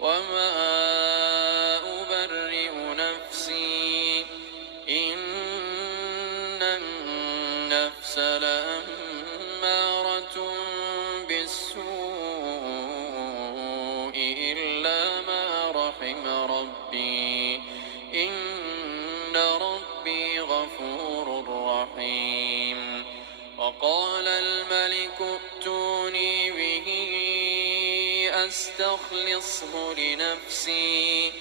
وما أبرئ نفسي إن النفس لأمارة بالسوء إلا ما رحم ربي إن ربي غفور رحيم. وقال الملك ائتوني به أستخلصه لنفسي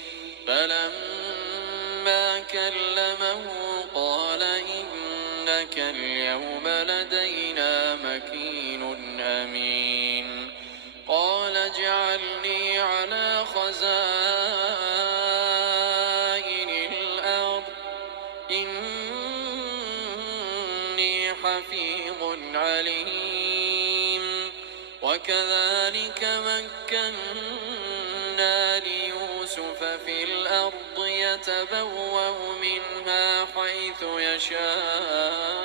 فلما كلمه قال إنك اليوم لدينا مكين أمين. قال اجعلني على خزائن الأرض إني حفيظ عليم. وكذلك مكنا ليوسف في الأرض يتبوأ منها حيث يشاء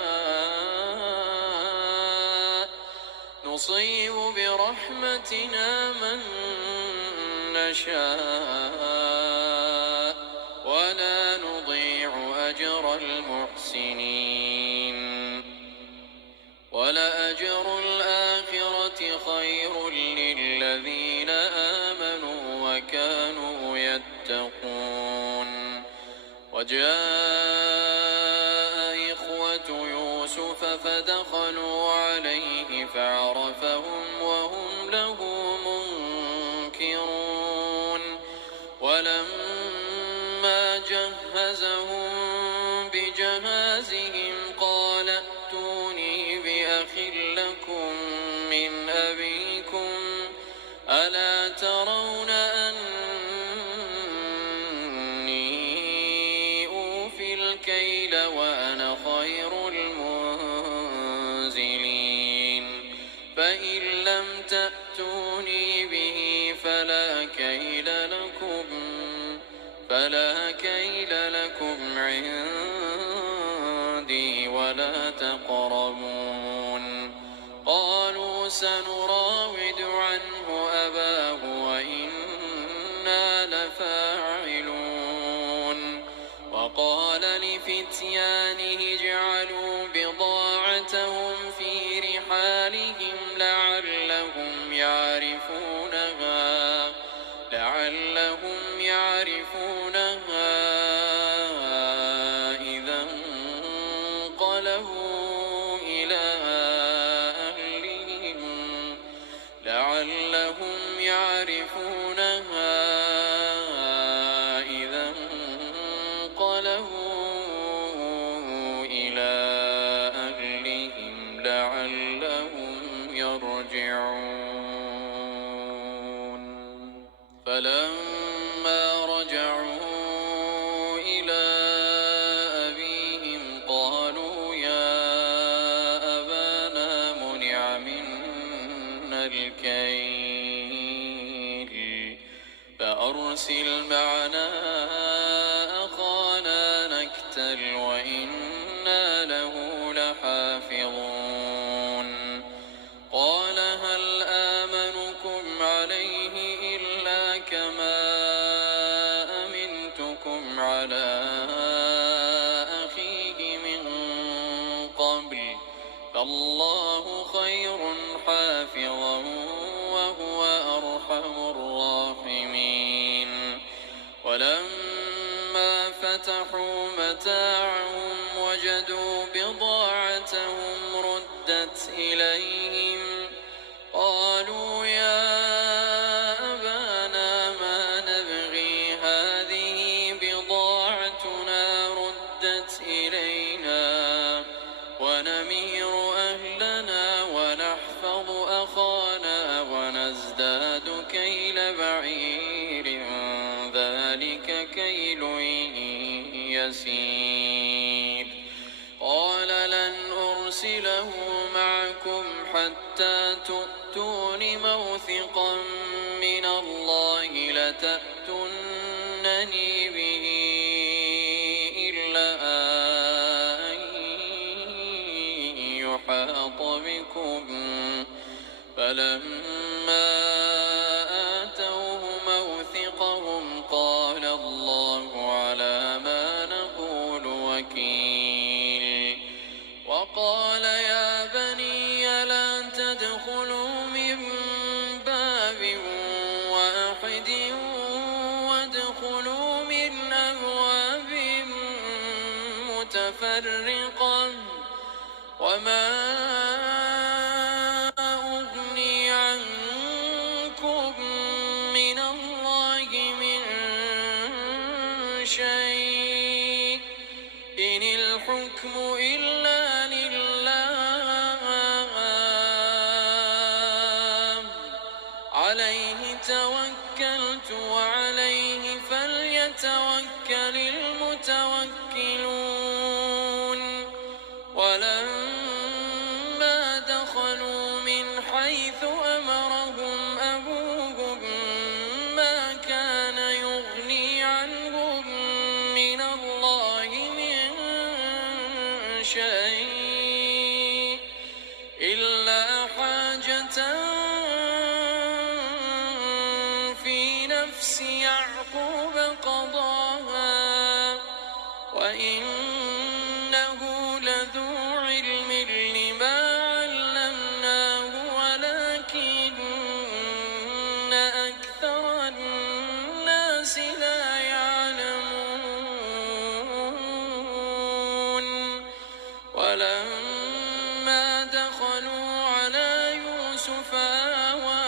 نصيب برحمتنا من نشاء ولا نضيع أجر المحسنين. ولأجر الآخرة خير للذين آمنوا وكانوا يتقون. وجاء إخوة يوسف فدخلوا عليه فعرفهم وهم له منكرون. ولما جهزهم بجهازهم قال ائتوني بأخ لكم من أبيكم ألا ترون أني أوفي الكيل وأنا خير المنزلين. فإن لم تأتوني به فلا كيل لكم عندي ولا تقربون. قالوا سنراود عنه أباه وإنا لفاعلون. وقال لفتيانه اجعلوا بضاعتهم في رحالهم لعلهم يعرفونها إذا انقلبوا إلى أهلهم لعلهم يرجعون. فلما رجعوا إلى أبيهم قالوا يا أبانا منع منا الكيل فأرسل معنا أخانا نكتل وإنا له لحافظون. قال هل آمنكم عليه إلا كما أمنتكم على أخيه من قبل فالله خير حافظا وهو أرحم الراحمين. ولما فتحوا متاعهم وجدوا بضاعتهم ردت إليهم قالوا يا أبانا ما نبغي هذه بضاعتنا ردت إلينا ونمير أهلنا ونحفظ أخانا ونزداد كيل بعير ذلك كيل يسير. قال لن أرسله معكم حتى تؤتون موثقا من الله لتأتونني به إلا أن يحاط بكم. فلما آتوه موثقا عليه توكلت وعليه فليتوكل المتوكلون ولما دخلوا من حيث أمرهم أبوهم ما كان يغني عنهم من الله من شيء إلا حاجة في نفس يعقوب قضاها وإنه لذو علم لما علمناه ولكن أكثر الناس لا يعلمون ولما دخلوا على يوسف آوى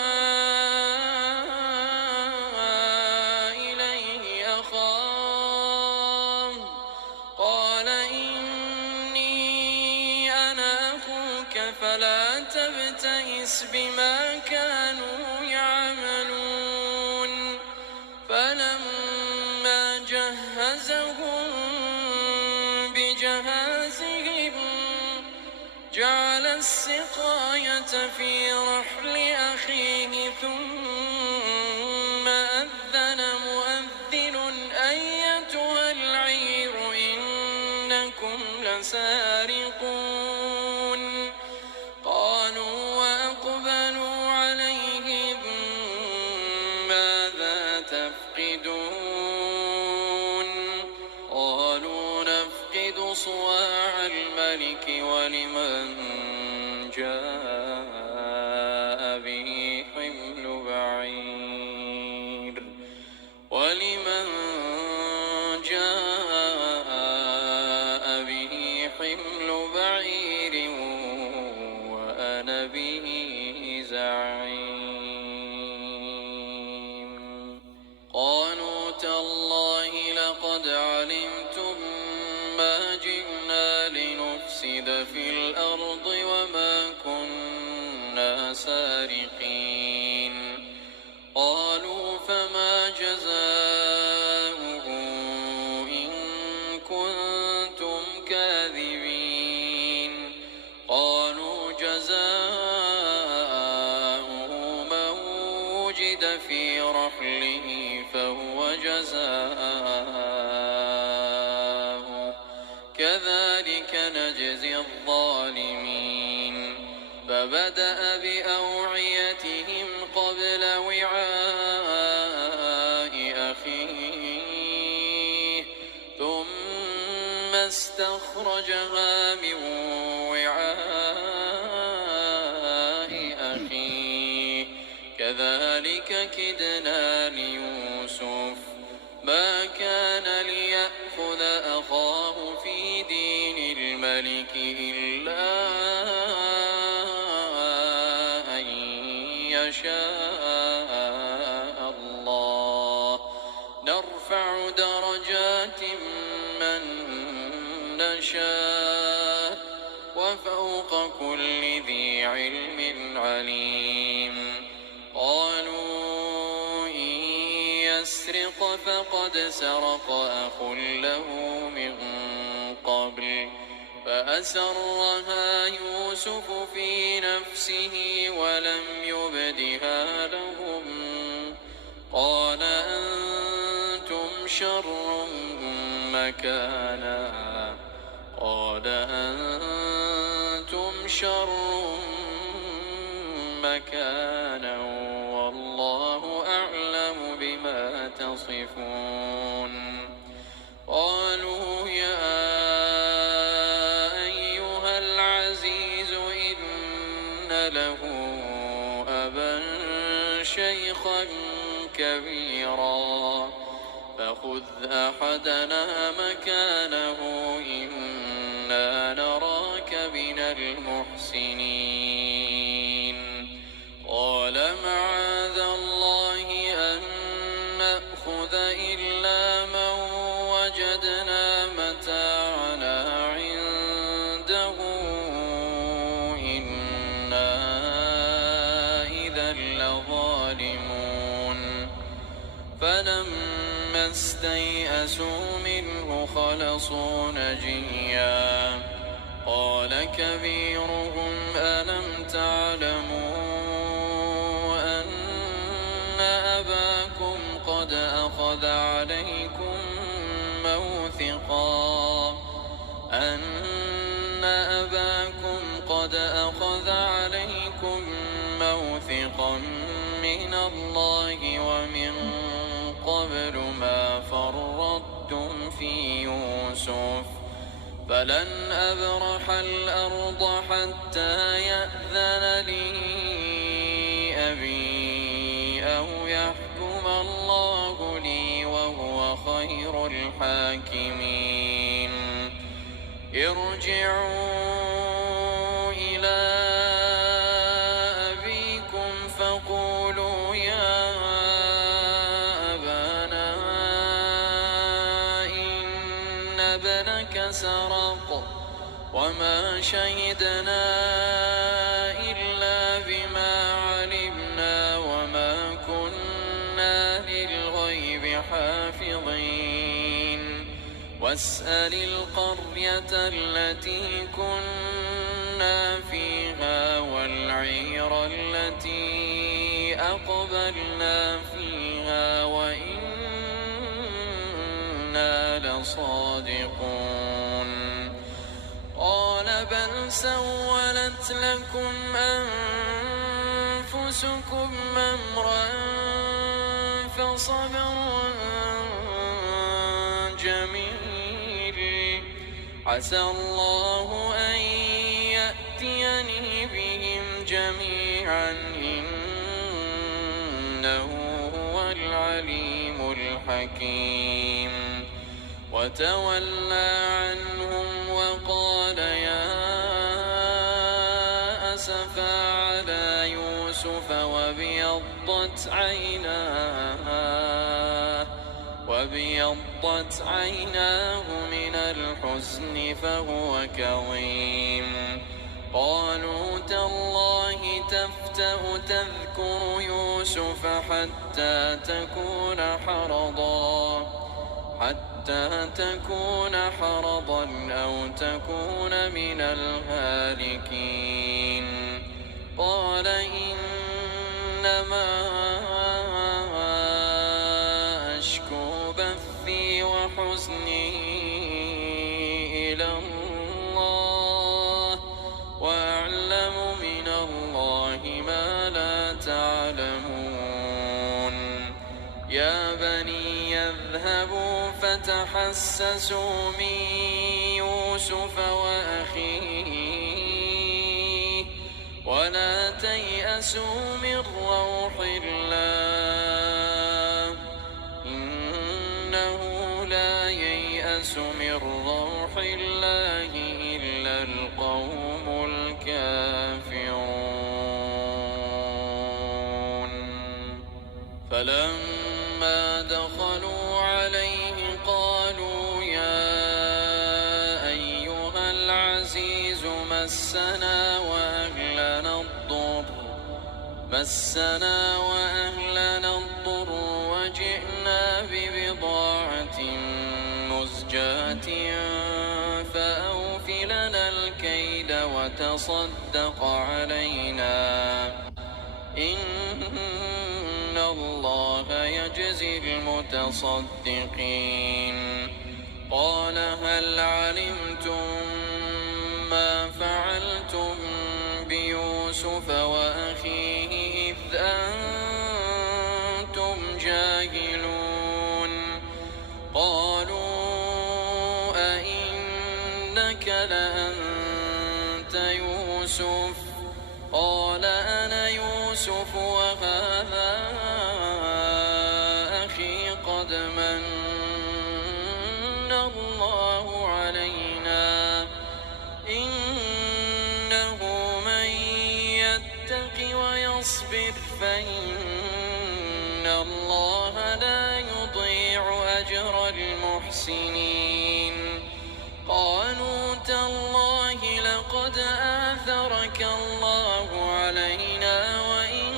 إليه أخاه قال إني أنا أخوك فلا تبتئس بما كانوا يعملون فلما جهزهم بجهازهم جعل السقاية في رحل أخيه ثم أذن مؤذن أيتها العير إنكم لسارقون قالوا وأقبلوا عليهم ماذا تفقدون قالوا نفقد صواع الملك ولمن جاء به حمل بعير وأنا به زعيم قالوا تالله لقد علمتم ما جئنا لنفسد في الأرض وما كنا سارقين قالوا فما جزاؤه إن كنتم كاذبين قالوا جزاؤه من وجد في رحله فهو جزاؤه كذلك نجزي الظالمين فبدأ بأوعيتهم قبل وعاء أخيه ثم استخرجها من وعاء أخيه كذلك كدنا ليوسف ما كان ليأخذ أخاه في دين الملك إلا أن يشاء الله نرفع درجات من نشاء وفوق كل ذي علم عليم قالوا إن يسرق فقد سرق أخ له من قبل فأسرها يوسف في نفسه ولم يبدها لهم قال أنتم شر مكانا والله أعلم بما تصفون قالوا يا أيها العزيز إن له أبا شيخا كبيرا فخذ أحدنا مكانه إنا نراك من المحسنين قال معاذ الله أن نأخذ إلا من وجدنا متاعنا عنده إنا إذا لظالمون ظالمون فلما استيئسوا منه خلصوا نجيا قال كبيرهم ألم تعلموا أن أباكم قد أخذ عليكم موثقا من الله ومن قبل ما فرطتم في يوسف فلن أبرح الأرض حتى يأذن لي أبي أو يحكم الله لي وهو خير الحاكمين ارجعوا إلى أبيكم فقولوا يا أبانا إن ابنك سرق وما شهدنا إلا بما علمنا وما كنا للغيب حافظين واسأل القرية التي كنا فيها والعير التي أقبلنا فيها وإنا لصادقون قال بل سولت لكم أنفسكم أمرا فصبر جميل عسى الله أن يأتيني بهم جميعا إنه هو العليم الحكيم وتولى عنهم وقال يا أسفا على يوسف وابيضت عيناه من الحزن فهو كظيم قالوا تالله تفتأ تذكر يوسف حتى تكون حرضا أو تكون من الهالكين قال إنما أشكو بثي وحزني إلى الله وأعلم من الله ما لا تعلمون يا بني اذهبوا فتحسسوا من يوسف وأخيه ولا تيأسوا من روح الله إنه لا ييأس من روح الله إلا القوم الكافرون فلما دخلوا عليه قالوا يا أيها العزيز مسنا وأهلنا الضر وجئنا ببضاعة مزجاة فأوف لنا الكيل وتصدق علينا إن الله يجزي المتصدقين قال هل علمتم ما فعلتم بيوسف وأخيه إذ أنتم جاهلون قالوا أئنك لأنت يوسف قال أنا يوسف وهذا أخي قد من الله علينا إنه من يتق ويصبر فإن الله لا يضيع أجر المحسنين قالوا تالله لقد آثرك الله علينا وإن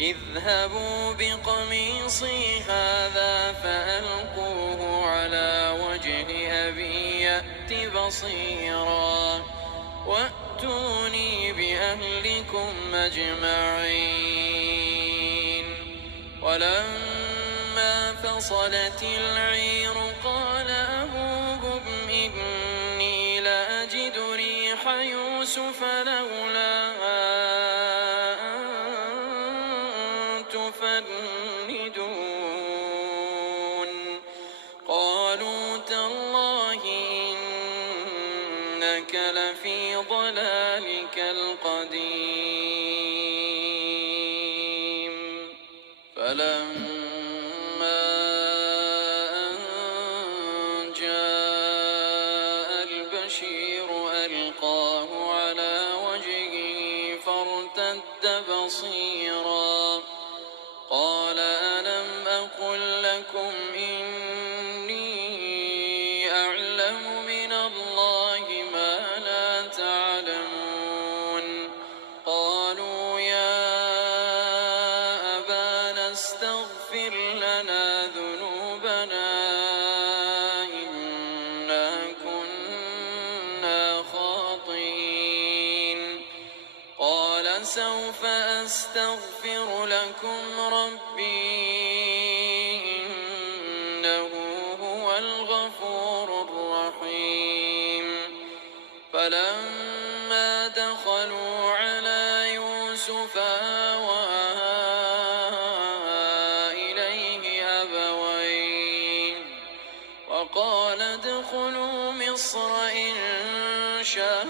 اذهبوا بقميصي هذا فألقوه على وجه أبي يأت بصيرا وأتوني بأهلكم أجمعين. ولما فصلت العير قال أبوهم إني لأجد ريح يوسف لولا أن تفندون. قالوا تالله إنك لفي ضلالك القديم. فلما أن جاء البشير ألقاه على وجهه فارتد بصيرا قال ألم أقل لكم إني أعلم من الله ما لا تعلمون. قالوا يا أبانا استغفر لنا ذنوبنا إنا كنا خاطئين. قال سوف أستغفر لكم ربي إنه هو الغفور الرحيم. فلما دخلوا على يوسف آوى إليه أبويه وقال ادخلوا مصر إن شاء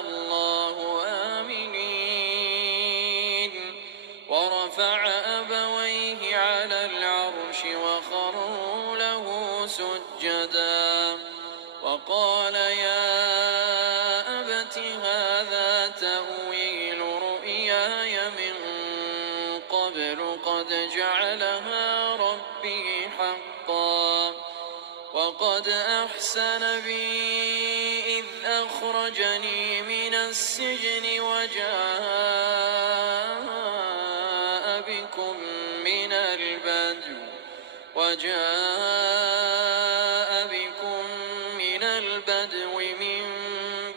الله آمنين. ورفع أبويه على العرش وخروا له سجدا وقال يا أبت هذا تأويل رؤياي من قبل قد جعلها ربي حقا وقد أحسن بي إذ أخرجني من السجن وجاء بكم من البدو من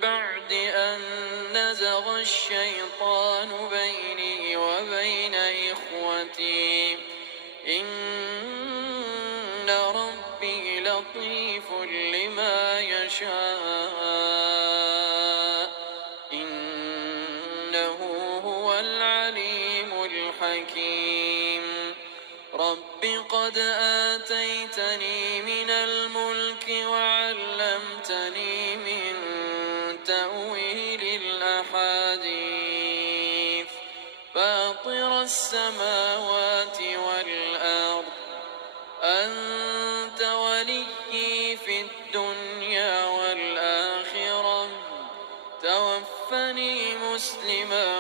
بعد أن نزغ الشيطان بيني وبين إخوتي إن ربي لطيف لما يشاء إنه هو العليم الحكيم. رب قد آتيتني من الملك وعلمتني من تأويل الأحاديث فاطر السماوات والأرض أنت وليي في الدنيا والآخرة توفني مسلما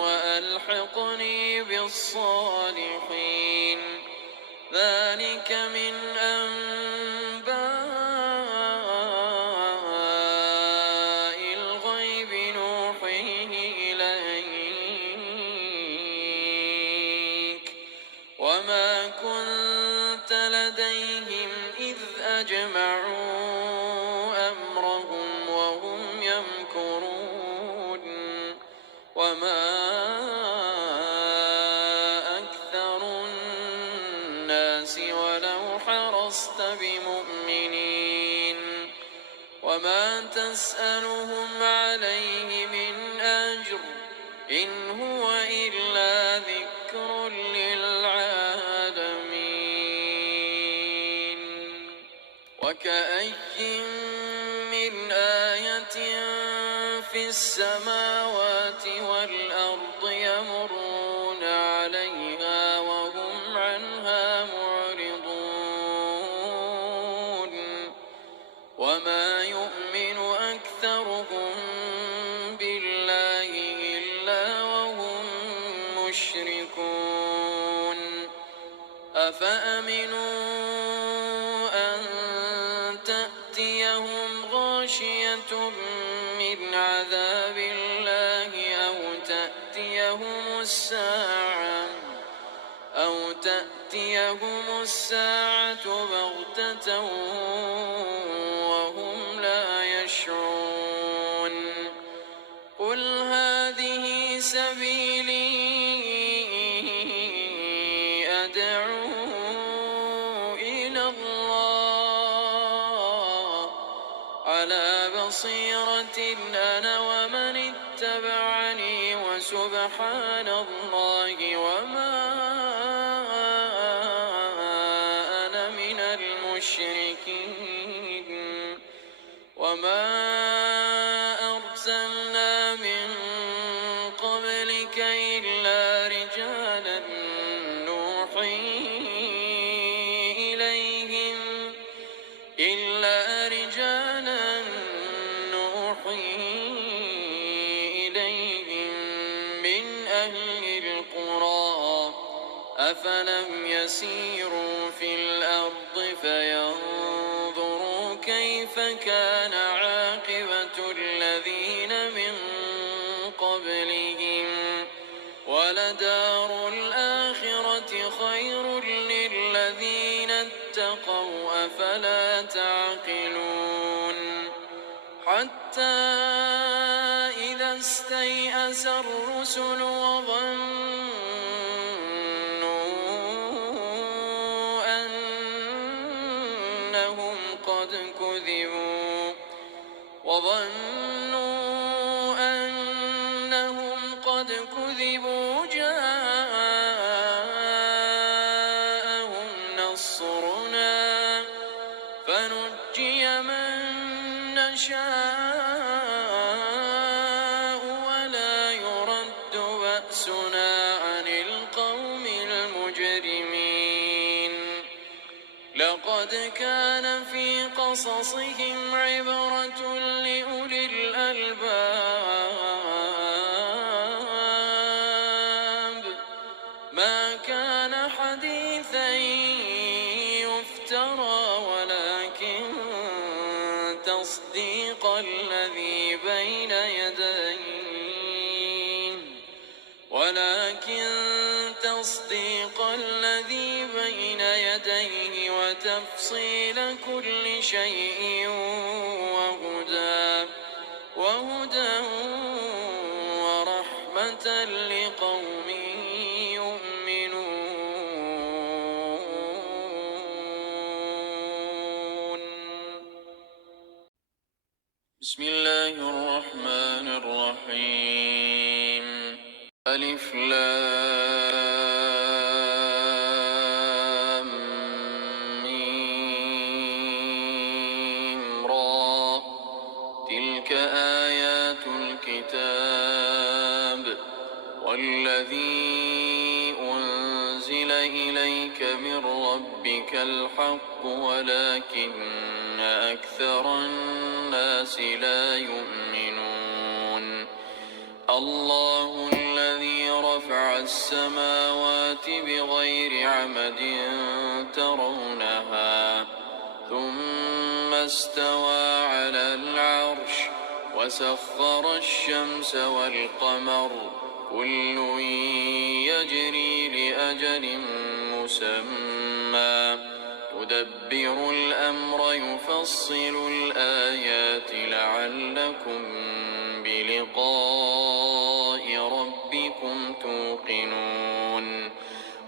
وألحقني بالصالحين. ذلك من أنباء الغيب نوحيه إليك وما كنت لديهم إذ أجمعوا أمرهم وهم يمكرون. وما أكثر الناس ولو حرصت بمؤمنين وما تسألهم عليه من أجر إن هو إلا ذكر للعالمين. وكأي من آية في السماوات والأرض يمرون عليها وهم عنها معرضون وما يؤمن أكثرهم بالله إلا وهم مشركون. أفأمنوا أن تأتيهم غاشية من عذاب الله أو تأتي الساعة بغتة وهم لا يشعرون قل هذه سبيلي أدعو إلى الله على بصيرة أنا ومن اتبعني وسبحان الله وما أنا من المشركين وما أرسلنا من قبلك إلا رجالا نوحي إليهم من أهل القرى أفلم يسيروا في الأرض فينظروا كيف كان عاقبة الذين من قبلهم ولدار الآخرة خير للذين اتقوا أفلا تعقلون حتى إذا استيأس الرسل وظنوا أنهم قد كذبوا جاءهم نصرنا فنجي من نشاء ولا يرد بأسنا عن القوم المجرمين لقد كان في قصصهم عبرة لأولي الألباب ما كان حديثا يفترى تصديق الذي بين يديه وتفصيل كل شيء وهدى ورحمة لقوم يؤمنون. بسم الله الرحمن الرحيم. ألف لام ميم را تلك آيات الكتاب والذي أنزل إليك من ربك الحق ولكن أكثر الناس لا يؤمنون. الله الذي رفع السماوات بغير عمد ترونها ثم استوى على العرش وسخر الشمس والقمر كل يجري لأجل مسمى يدبر الأمر يفصل الآيات لعلكم بلقاء ربكم توقنون.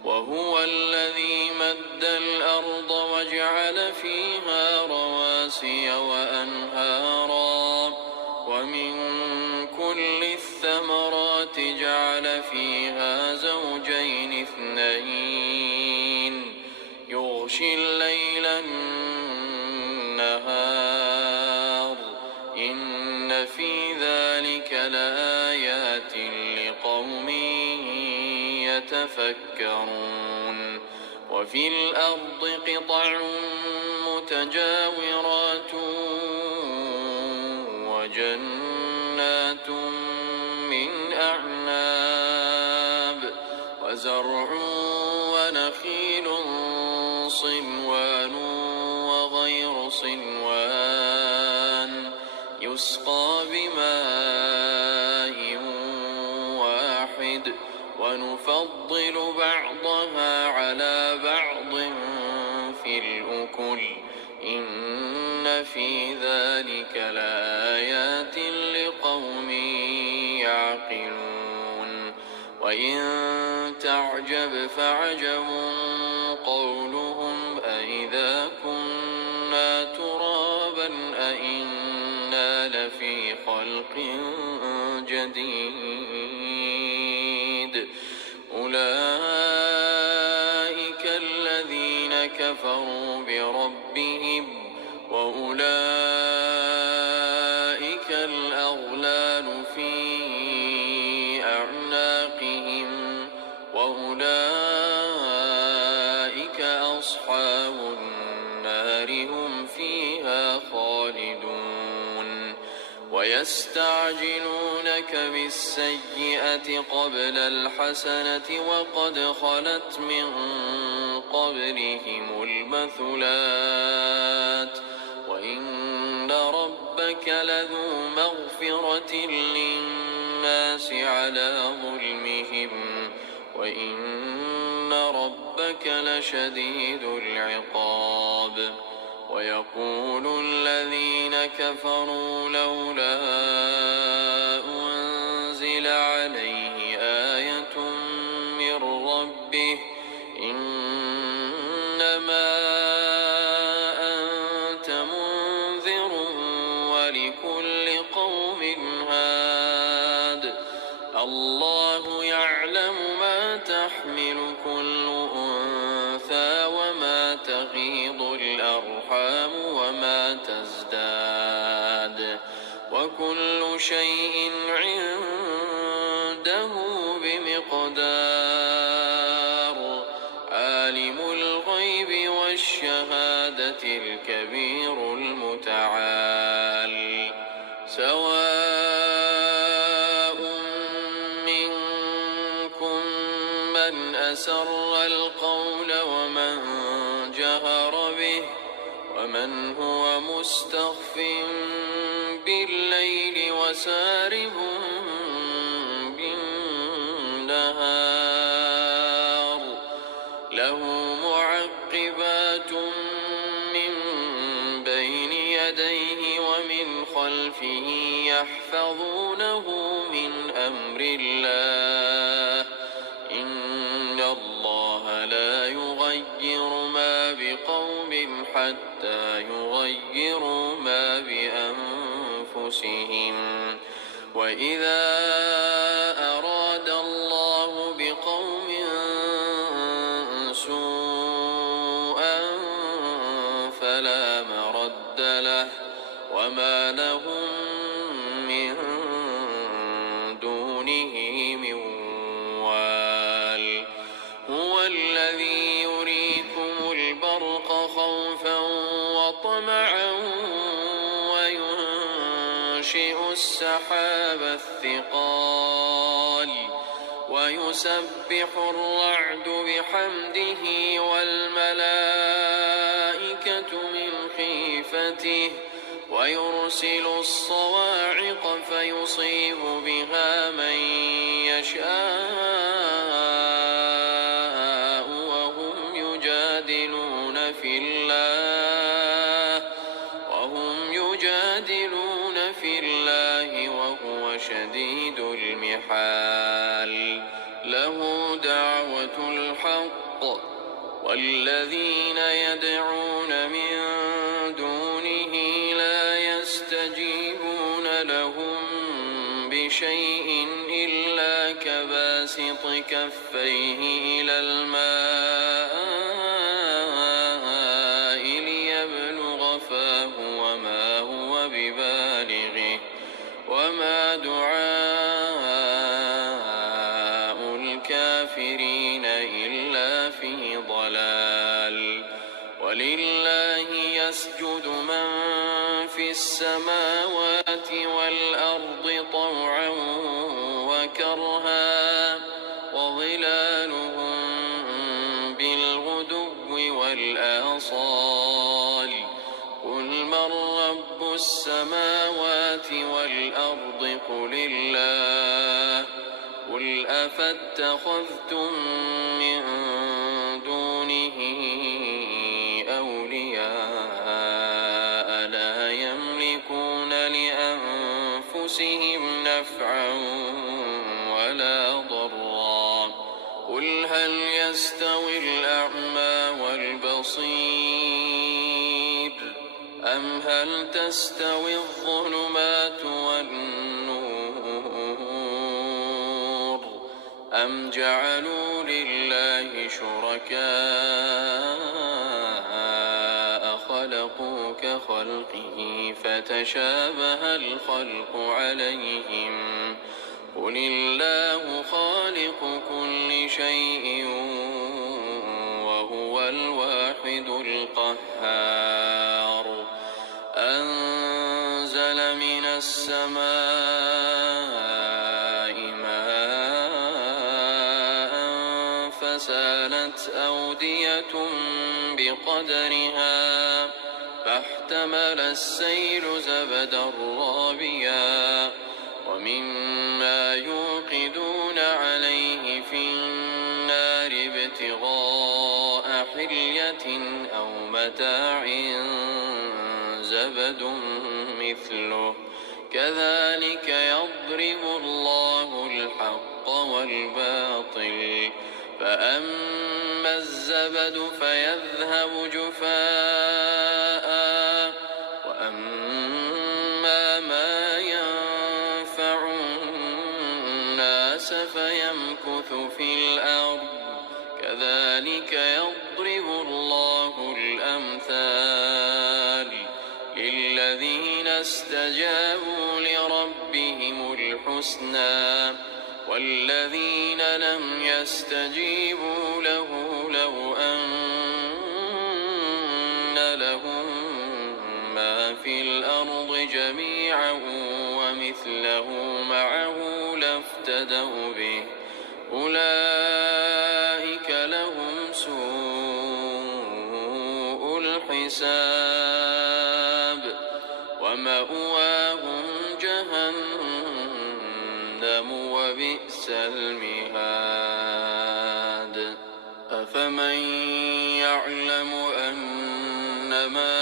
وهو الذي مد الأرض وجعل فيها رواسي وأنهارا ومن كل الثمرات جعل فيها زوجين اثنين يغشي الليل النهار إن في ذلك لآيات لقوم يتفكرون. وفي الأرض قطع متجاورات وجنات من أعناب وزرع ونخيل صنوان وغير صنوان يسقى بماء واحد ونفضل بعضها على بعض في الأكل إن في ذلك لآيات لقوم يعقلون وإن تعجب فعجب قولهم أإذا كنا ترابا أإنا لفي خلق جديد أولئك الذين كفروا بربهم وأولئك الأغلال في أعناقهم وأولئك أصحاب النار هم فيها خالدون ويستعجلونك بالسيئة قبل الحسنة وقد خلت من قبلهم المثلات وإن ربك لذو مغفرة للناس على ظلمهم وإن ربك لشديد العقاب ويقول الذين كفروا لولا أنزل عليه آية من ربه إنما أنت منذر ولكل قوم هاد الله يعلم ما تحمل كل أنثى وما تغيض الأرحام وما تزداد وكل شيء عنده بمقدار عالم الغيب والشهادة الكبير المتعال سواء منكم من أسر القول ومن جهر به ومن هو مستخف بالليل وسارب بالنهار له معقبات من بين يديه ومن خلفه يحفظونه من أمر الله إن الله لا يغير ما بقوم حتى يغيروا ما بأنفسهم وإذا أراد الله بقوم سوءا فلا مرد له وما لهم من دونه من وال هو الذي يريكم البرق خوفا وطمعا وينشئ السحاب الثقال ويسبح الرعد بحمده والملائكة من خيفته ويرسل الصواعق فيصيب بها من يشاء وهم يجادلون في الله وهو شديد المحال له دعوة الحق والذين يدعون من دونه لا يستجيبون لهم بشيء إلا كباسط كفيه إلى الماء ليبلغ فاه وما هو ببالغه وما دعاء الكافرين إلا في ضلال ولله يسجد من في السماوات والأرض طوعا وكرها وظلالهم بالغدو والآصال قل من رب السماوات والأرض قل الله قل فاتخذتم من دونه أولياء لا يملكون لأنفسهم نفعا ولا ضرا قل هل يستوي الأعمى والبصير أم هل تستوي الظلمات والنور أم جعلوا لله شركاء خلقوا كخلقه فتشابه الخلق عليهم قل الله خالق كل شيء وهو الواحد القهار أنزل من السماء ماء فسالت أودية بقدرها فاحتمل السيل زبدا رابيا ومما يوقدون عليه في النار ابتغاء حلية أو متاع زبد مثله كذلك يضرب الله الحق والباطل فأما الزبد فيذهب جفاء وأما ما ينفع الناس فيمكث في الأرض كذلك يضرب الله الأمثال للذين استجابوا لربهم الحسنى والذين لم يستجيبوا له لو أن لهم ما في الأرض جميعا ومثله معه لافتدوا به أولئك لهم سوء الحساب ومأواهم جهنم وبئس المهاد أفمن يعلم أنما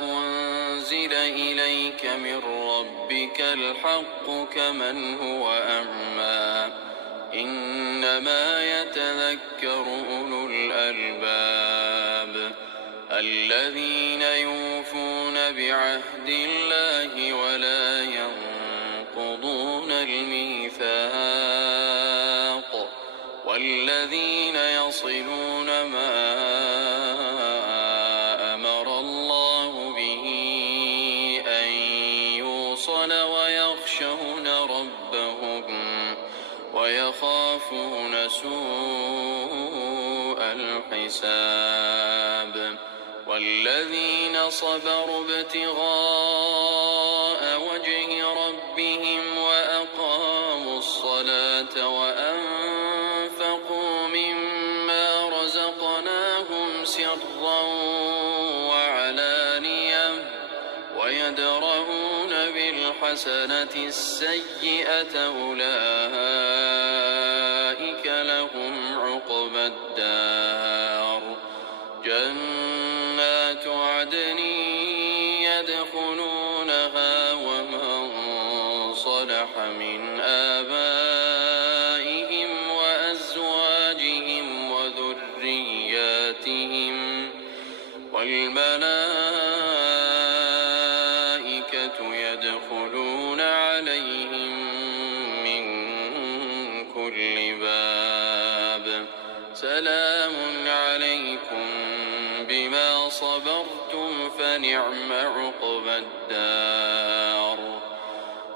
أنزل إليك من ربك الحق كمن هو أعمى إنما يتذكر أولو الألباب الذين يوفون بعهد الله ولا ينقضون الميثاق والذين يصلون ما أمر الله به أن يوصل ويخافون سوء الحساب والذين صبروا ابتغاء وجه ربهم وأقاموا الصلاة وأنفقوا مما رزقناهم سرا وعلانية ويدرؤون بالحسنة السيئة أولئك لهم عقبى الدار جنات عدن يدخلونها ومن صلح من آبائهم وأزواجهم وذرياتهم والملائكة يدخلون عليهم من كل باب سلام عليكم بما صبرتم فنعم عقبى الدار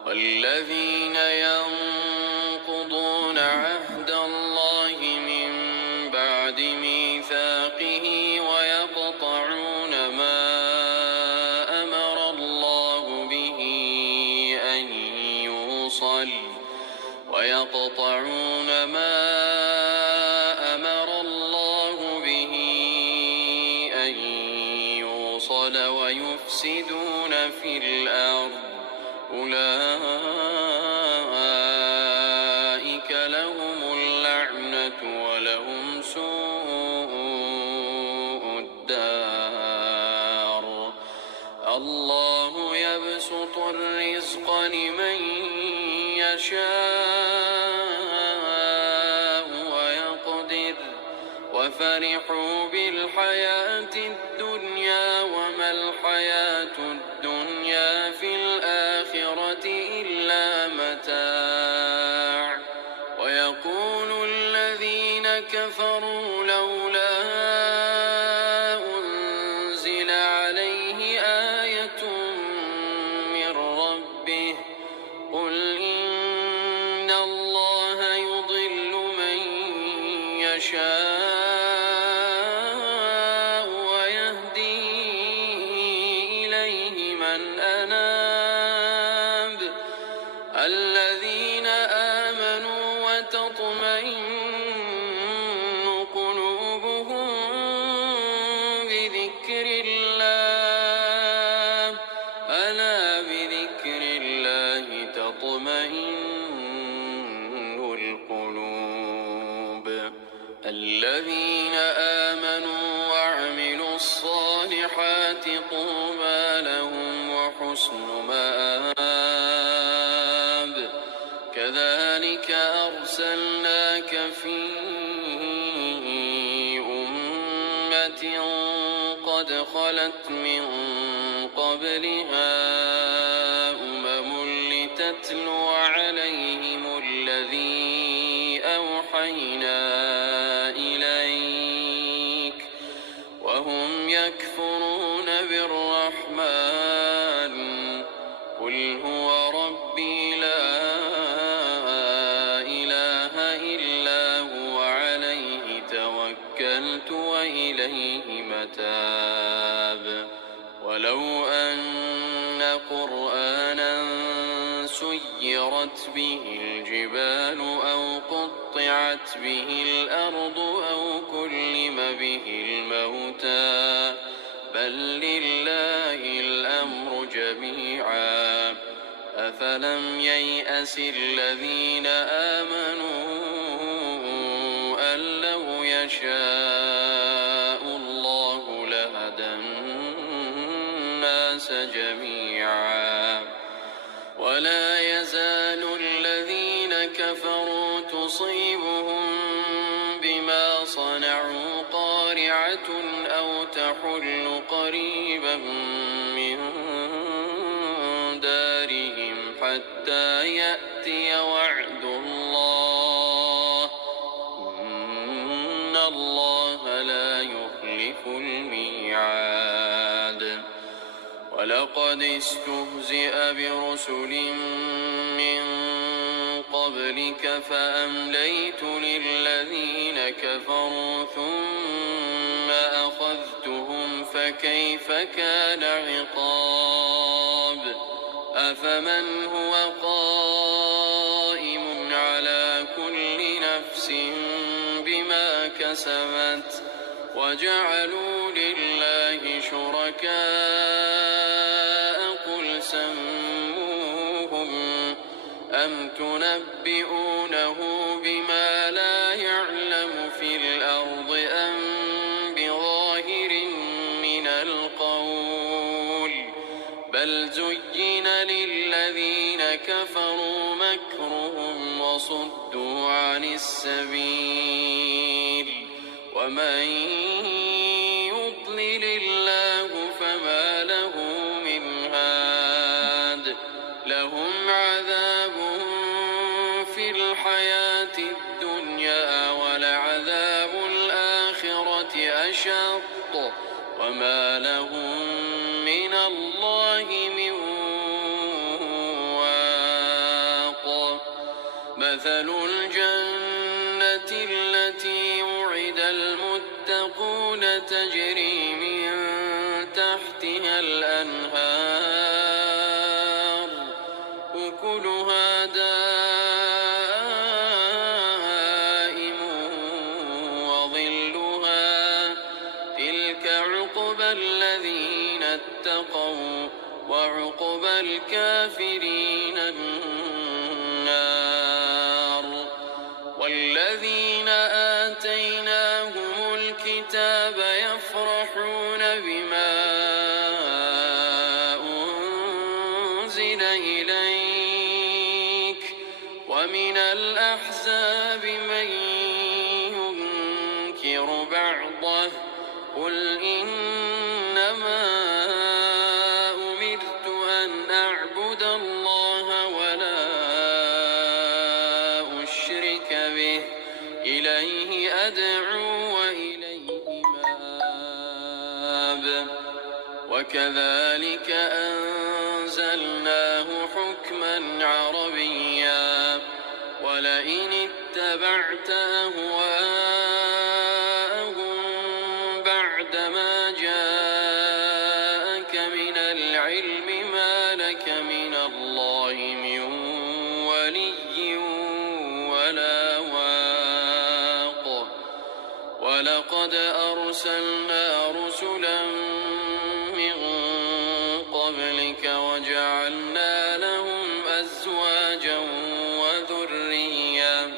والذين ينقضون عهد الله من بعد ميثاقه ويقطعون ما أمر الله به أن يوصل ويفسدون في الأرض أولئك لهم لمن يشاء ويقدر وفرحوا بالحياة الدنيا وما الحياة الدنيا في الآخرة إلا متاع ويقول الذين كفروا لولا أنزل عليه آية من ربه قل إن الله يضل من يشاء ويهدي إليه من أناب الذين آمنوا وتطمئن قلوبهم بذكر الله ألا بذكر الله تطمئن القلوب الذين آمنوا وعملوا الصالحات طوبى لهم وحسن مآب كذلك أرسلناك في أمة قد خلت من قبلها لتتلو عليهم الذي أوحينا إليك وهم يكفرون بالرحمن قل هو ربي لا إله إلا هو عليه توكلت وإليه متاب ولو أن قرآنا سيرت به الجبال أو قطعت به الأرض أو كلم به الموتى بل لله الأمر جميعا أفلم ييأس الذين آمنوا أن لو يشاء الله لهدى الناس جميعا ولا يزال الذين كفروا تصيبهم بما صنعوا قارعة أو تحل قريبا من دارهم حتى يأتي وعد الله إن الله لا يخلف الميعاد ولقد استهزئ برسل من قبلك فأمليت للذين كفروا ثم أخذتهم فكيف كان عقاب أفمن هو قائم على كل نفس بما كسبت وجعلوا لله شركاء قل سموهم أم تنبئونه بما لا يعلم في الأرض أم بظاهر من القول بل زين للذين كفروا مكرهم وصدوا عن السبيل ومن يضلل الله فما له من هاد لهم عذاب في الحياة الدنيا ولعذاب الآخرة أشق وما لهم من الله من واق مثل الجنة التي وعد المتقون تجري من تحتها الأنهار أكلها دائم وظلها تلك عقبى الذين اتقوا وعقبى الكافرين النار والذين آتيناهم الكتاب يفرحون بما أنزل إليك الأحزاب من ينكر بعضه قل إنما أمرت أن أعبد الله ولا أشرك به إليه أدعو وإليه مآب وكذلك أنزلناه حكما عربيا ولئن اتبعت أهواءهم بعدما جاءك من العلم ما لك من الله من ولي ولا واق ولقد أرسلنا رسلا من قبلك وجعلنا لهم أزواجا وذريا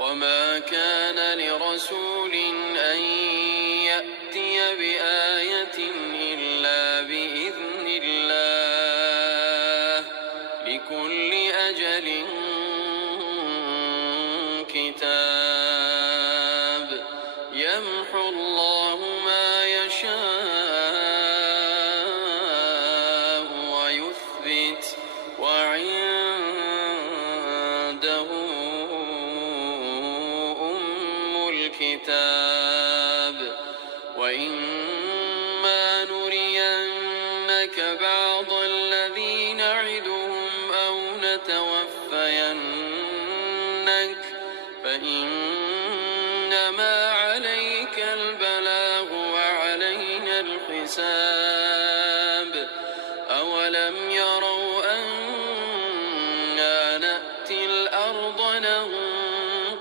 وما كان لرسول أن يأتي بآية إلا بإذن الله لكل أجل كتاب يمحو الله ما يشاء ويثبت وعنده أم الكتاب وإما نرينك بعض الذي نعدهم أو نتوفينك فإنما عليك البلاغ وعلينا الحساب أولم يروا أنا نأتي الأرض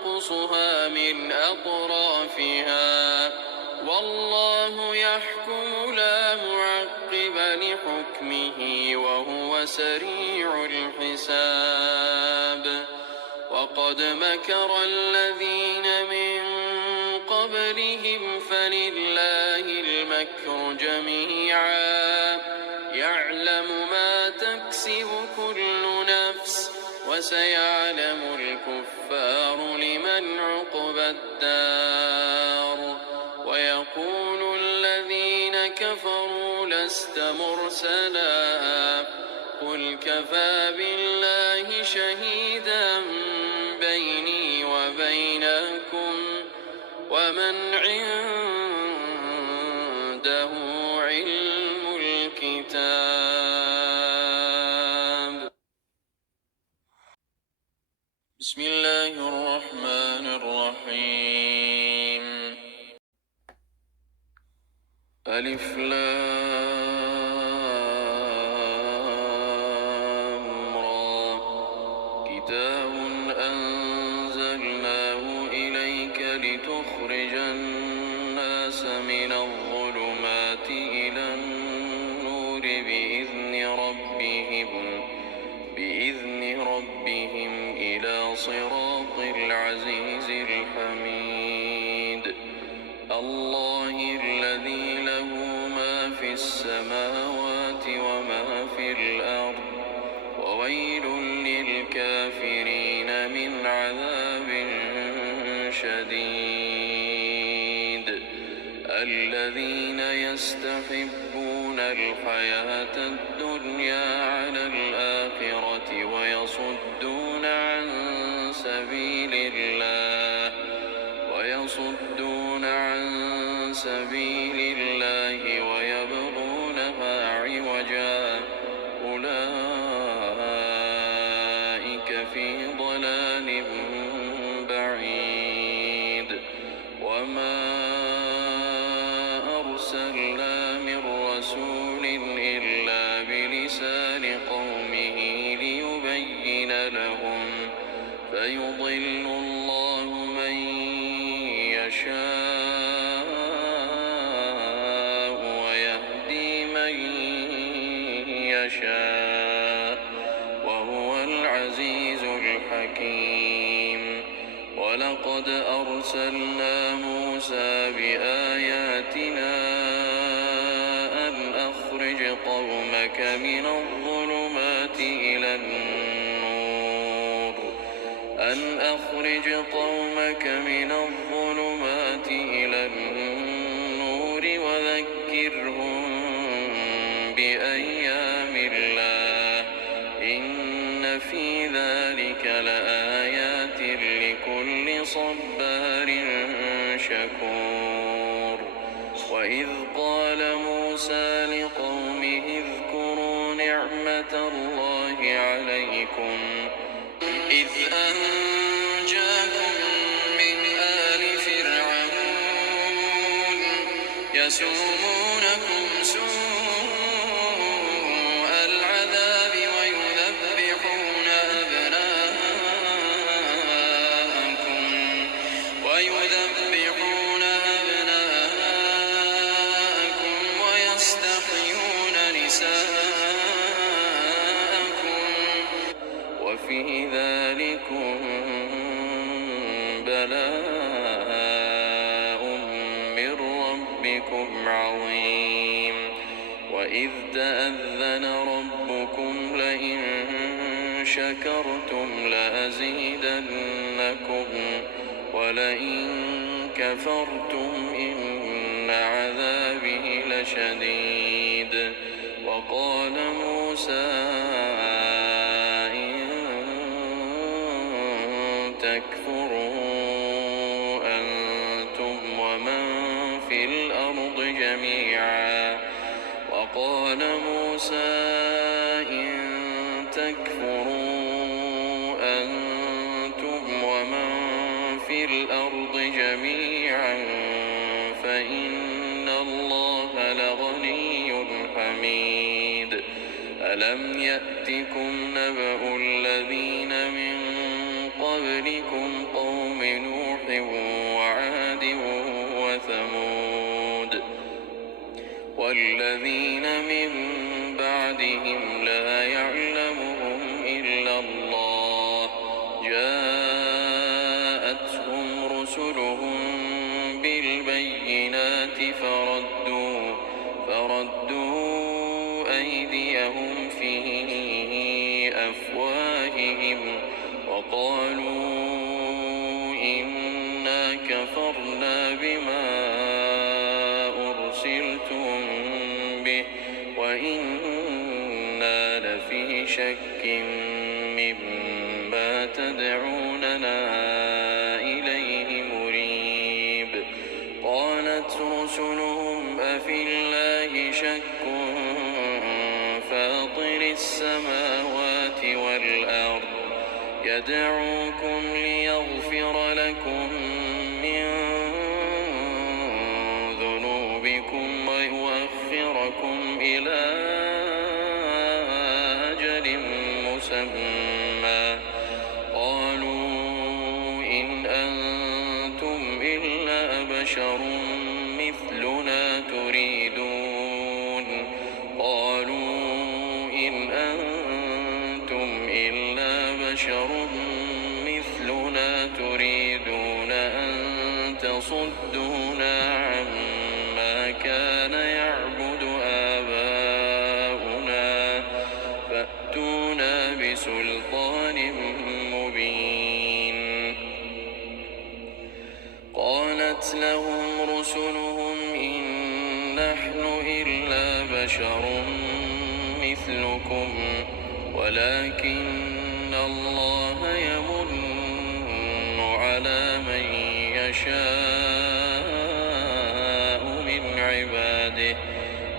ننقصها من أطرافها والله يحكم لا معقب لحكمه وهو سريع الحساب وقد مكر الذين من قبلهم فلله المكر جميعا يعلم ما تكسب كل نفس وسيعلم الكفار لمن عقبى الدار ويقول الذين كفروا لست مرسلا قل كفى بالله شهيدا بيني وبينكم ومن عنده علم الكتاب بسم الله الرحمن الرحيم ألف لام را كتاب أنزلناه إليك لتخرج الناس من الظلمات إلى النور بإذن ربهم إلى صراط العزيز الحميد الله الذي له ما في السماوات وما في الأرض وويل للكافرين من عذاب شديد الذين يستحبون الحياة الدنيا على الآخرة ويصدون عن سبيل الله ويبغونها عوجا أولئك في ضلال بعيد وما أرسلنا من رسول إلا بلسان قومه ليبين لهم فيضل الله من يشاء ويهدي من يشاء وهو العزيز الحكيم ولقد أرسلنا موسى بآياتنا أن أخرج قومك من الظلمات إلى النور أن أخرج قومك من الظلمات إلى النور وذكرهم بأيام الله إن في ذلك لآيات لكل صبار شكور وإذ قال موسى لقومه اذكروا نعمة الله عليكم إذ أنجاكم من آل فرعون يسومونكم سوء العذاب ويذبحون أبناءكم ويستحيون نساءكم وفي ذلكم بلاء من ربكم عظيم وإذ تأذن ربكم لئن شكرتم لأزيدنكم ولئن كفرتم إن عذابي لشديد وقال موسى إن تكفروا أنتم ومن في الأرض جميعا وقال موسى إن تكفروا أنتم ومن في الأرض جميعا فإن الله لغني حميد ألم يأتكم نبأ الذين من قبلكم قوم نوح وعاد وثمود والذين من بعدهم لا يعلمهم إلا الله جاءتهم رسلهم بالبينات فردوا أيديهم في أفواههم وقالوا إنا كفرنا بما أرسلتم به وإنا لفي شك مما تدعوننا إليه مريب قالت رسلهم أفي الله شك فاطر السماوات والأرض يدعوكم ليغفر لكم من ذنوبكم ويؤخركم إلى أجل مسمى قالوا إن أنتم إلا بشر مثلنا تريدون قالوا إن أنتم إلا بشر مثلنا تريدون أن تصدونا عما كان يعبد آباؤنا فأتونا بسلطان مبين قالت لهم رسلهم إن نحن إلا بشر مثلكم ولكن الله يمن على من يشاء من عباده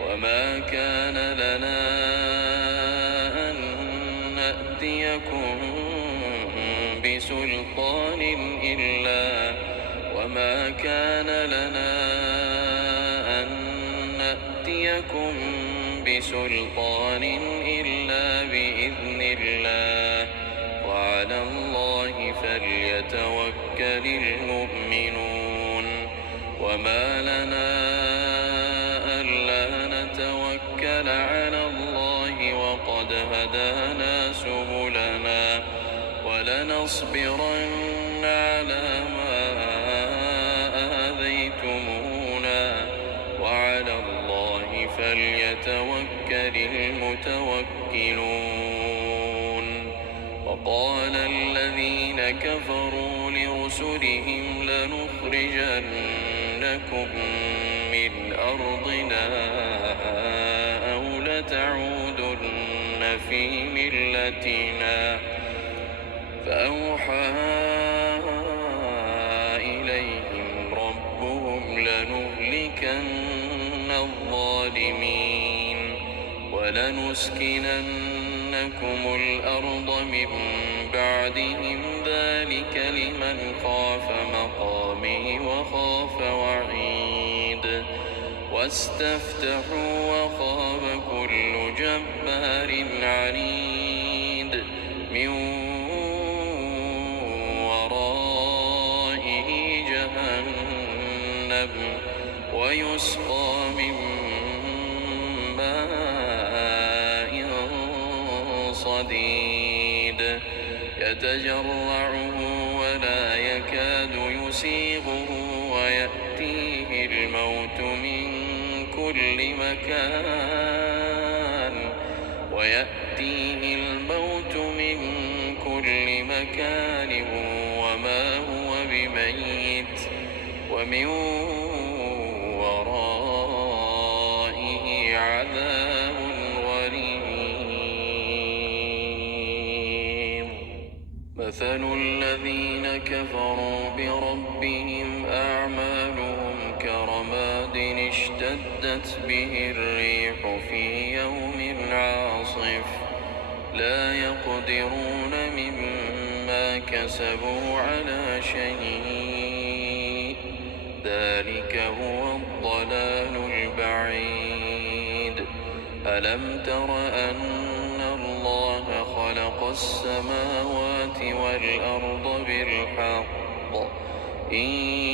وما كان لنا أن نأتيكم بسلطان إلا بإذن الله وعلى الله فليتوكل المؤمنون وما لنا ألا نتوكل على الله وقد هدانا سبلنا ولنصبرن على ما آذيتمونا وعلى الله فليتوكل المتوكلون قال الذين كفروا لرسلهم لنخرجنكم من أرضنا أو لتعودن في ملتنا فأوحى إليهم ربهم لنهلكن الظالمين ولنسكننكم الأرض من بعدهم ذلك لمن خاف مقامي وخاف وعيد واستفتحوا وخاب كل جبار عنيد من ورائه جهنم ويسقى من ماء صديد يتجرعه ولا يكاد يسيغه ويأتيه الموت من كل مكان وما هو بميت ومن ورائه عذاب غليظ مثل الذين كفروا بربهم أعمالهم كرماد اشتدت به الريح في يوم عاصف لا يقدرون مما كسبوا على شيء ذلك هو الضلال البعيد ألم تر أن الله خلق السماوات والأرض بالحق إن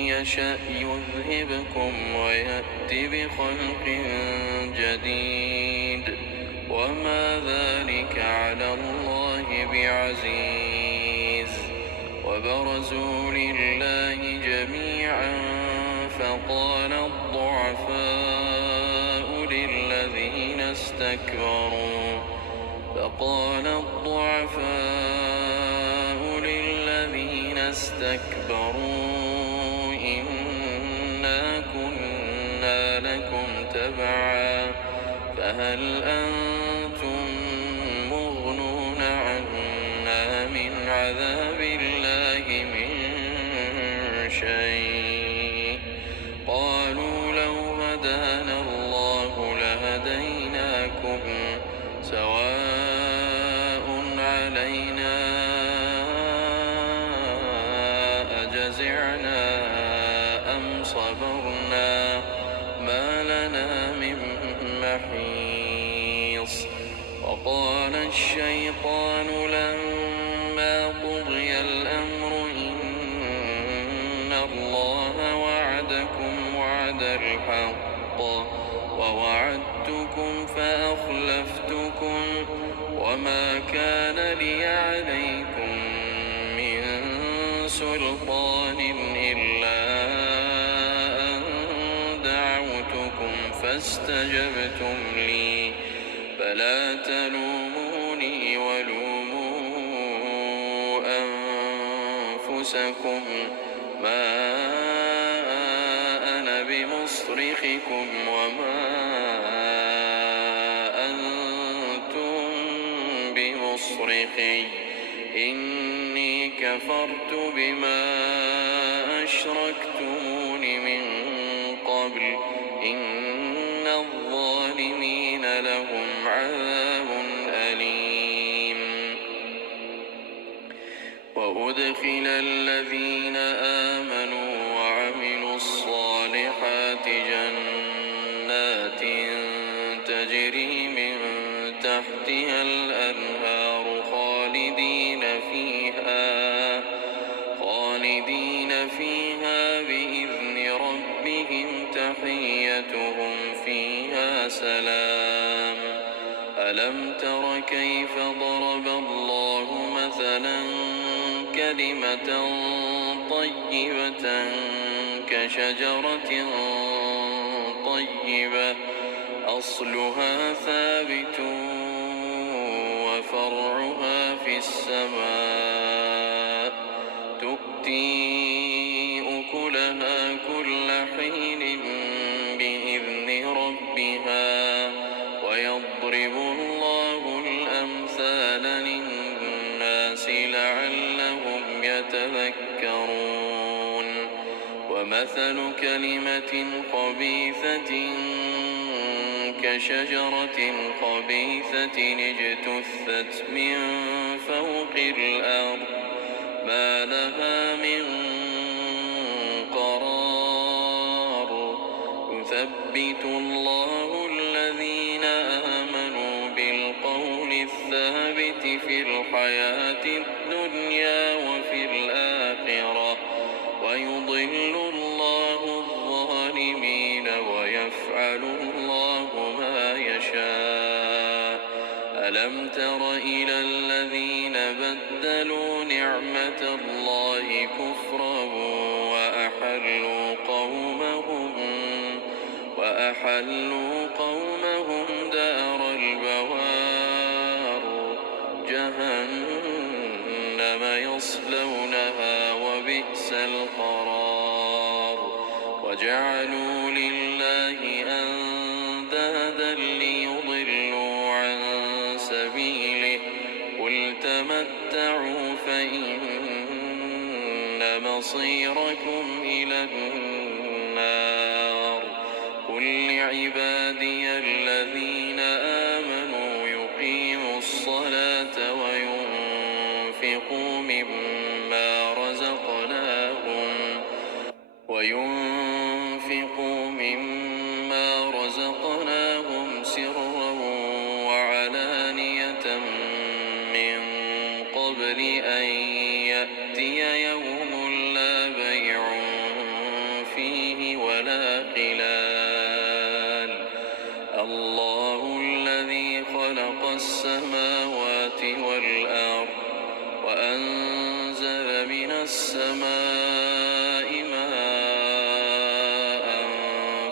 يشأ يذهبكم ويأت بخلق جديد وما ذلك على الله بعزيز وبرزوا لله جميعا فقال الضعفاء للذين استكبروا إنا كنا لكم تبعا فهل أنتم مغنون عنا من عذاب الله من شيء قالوا لو هدانا الله لهديناكم سواء علينا أجزعنا أم صبرنا ما لنا من محيص وقال الشيطان لما قضي الأمر إن الله وعدكم وعد الحق ووعدتكم فأخلفتكم وما كان لي عليكم من سلطان إلا أن دعوتكم فاستجبتم لي فلا تلوموني ولوموا أنفسكم ما أنا بمصرخكم وما أنتم بمصرخي إني كفرت بما أشركتمون من قبل إن الظالمين لهم عذاب أليم وأدخل الذين آمنوا وعملوا الصالحات جنات تجري من تحتها الأنهار خالدين فيها بإذن ربهم تحيتهم فيها سلام ألم تر كيف ضرب الله مثلا كلمة طيبة كشجرة طيبة أصلها ثابت فرعها في السماء تؤتي أكلها كل حين بإذن ربها ويضرب الله الأمثال للناس لعلهم يتذكرون ومثل كلمة خبيثة كشجرة خبيثة اجتثت من فوق الأرض ما لها من قرار يثبت الله الذين آمنوا بالقول الثابت في الحياة الدنيا وفي الآخرة ويضل الله الظالمين ويفعل الله ما يشاء ألم تر إلى الذين بدلوا نعمة الله كفرا وأحلوا قومهم دار البوار جهنم يصلونها وبئس القرار وجعلوا لله أندادا ليضلوا عن سبيله قل تمتعوا فإن مصيركم إلى النار قل لعبادي الذين آمنوا يقيموا الصلاة وينفقوا مما رزقناهم سرا وعلانية من قبل أن يأتي يوم لا بيع فيه ولا خلال الله الذي خلق السماوات والأرض وأنزل من السماء ماء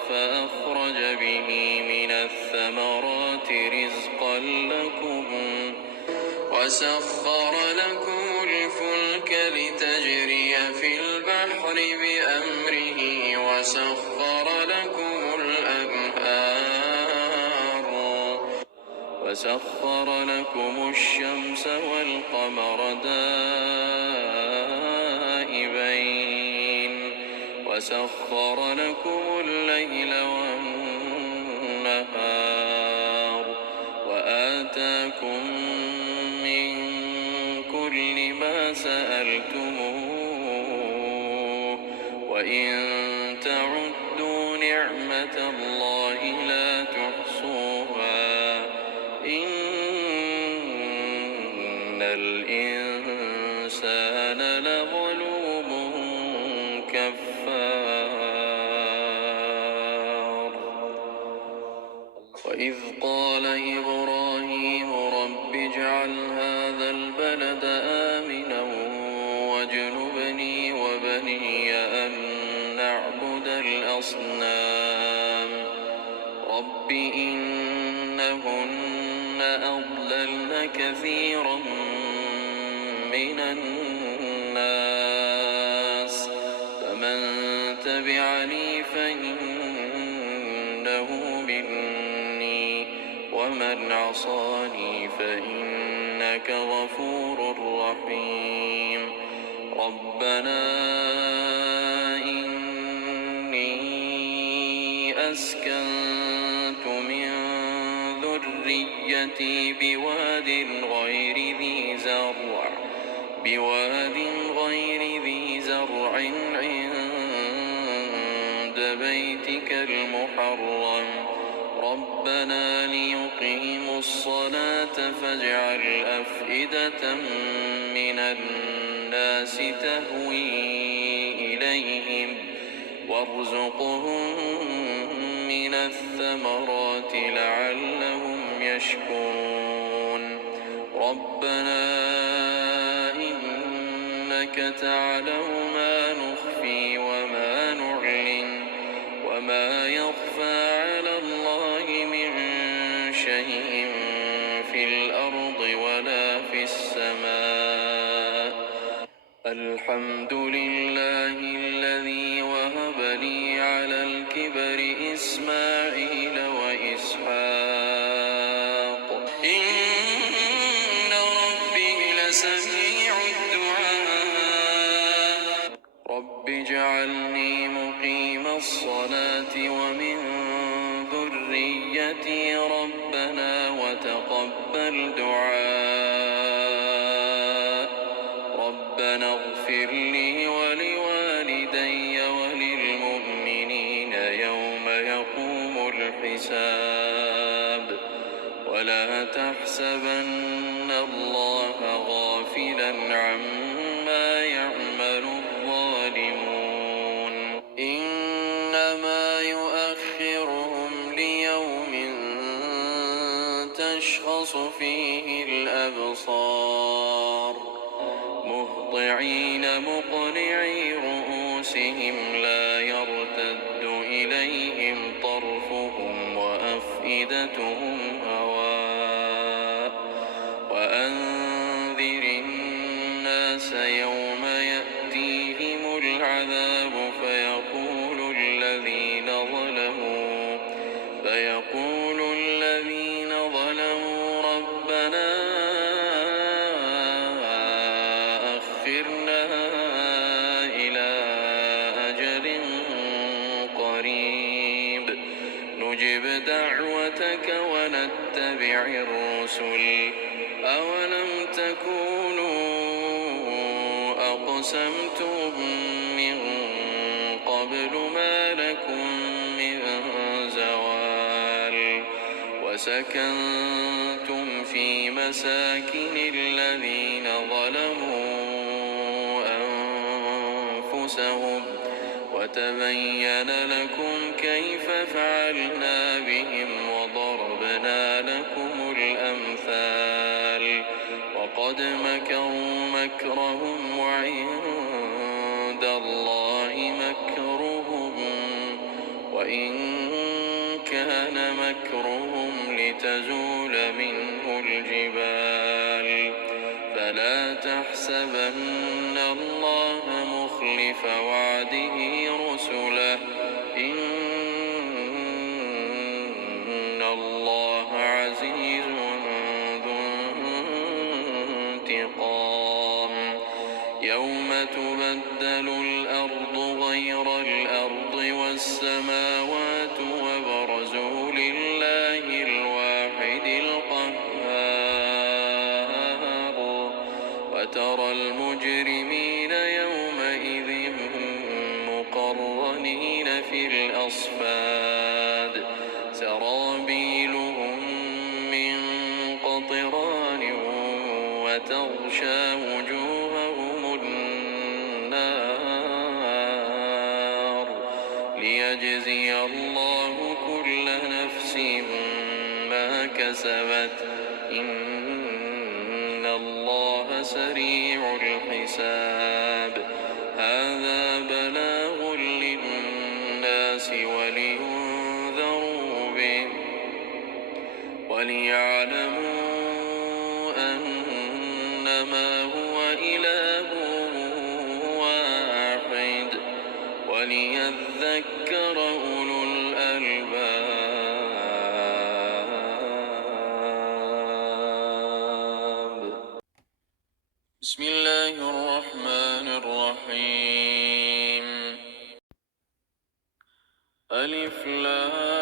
فأخرج به من الثمرات رزقا لكم وسخر لكم الفلك لتجري في البحر بأمره وسخر لكم الشمس والقمر دائبين وسخر لكم الليل والنهار وآتاكم من كل ما سألتموه وإن تعدوا نعمة الله لا تحصوها إن الإنسان لظلوم كفار وإذ قال إبراهيم رب اجعل هذا البلد آمنا واجنبني وبني أن نعبد الأصنام رب إنهن أضللن كثيرا من الناس فمن تبعني فإنه مني ومن عصاني فإنك غفور رحيم ربنا إني أسكنت من ذريتي بواد غير ذي زرع عند بيتك المحرم ربنا ليقيموا الصلاة فاجعل أفئدة من الناس تهوي إليهم وارزقهم من الثمرات لعلهم يشكرون ربنا إنك تعلم ما نخفي وما نعلن وما يخفى على الله من شيء في الأرض ولا الحمد لله الذي وهب لي على الكبر إسماعيل وإسحاق إن ربي لسميع الدعاء رب اجعلني مقيم الصلاة ومن ذريتي ربنا وتقبل دعاء ربنا اغفر لي ولوالدي وللمؤمنين يوم يقوم الحساب ولا تحسبن الله غافلا عما يعمل الظالمون إنما يؤخرهم ليوم تشخص فيه الأبصار مهطعين مقنعي رؤوسهم لا يرتد إليهم طرفهم وأفئدتهم هواء وأنذر الناس يوم يأتيهم العذاب فيقول الذين ظلموا ربنا أخرنا إلى أجل قريب نجب دعوتك ونتبع الرسل أولم تكونوا أقسمتم من قبل ما لكم من زوال وسكنتم في مساكن الذين ظلموا أنفسهم وتبين لكم كيف فعلنا بهم وضربنا لكم الأمثال وقد مكروا مكرهم وعند الله مكرهم وإن كان مكرهم لتزول منه الجبال فلا تحسبن الله مخلف وعده رسله إن الله عزيز ذو انتقام يوم تبدل الأرض غير الأرض والسماوات وبرزوا لله الواحد القهار وترى المجرمين يومئذ مقرنين في الأصفاد سرابيلهم من قطران وتغشى وجوههم النار ليجزي الله كل نفس ما كسبت إن الله سريع الحساب هذا بلاغ للناس ولينذروا به وليعلموا أنما هو إله واحد وليذكر أولو الألباب بسم الله الرحمن الرحيم ألف لام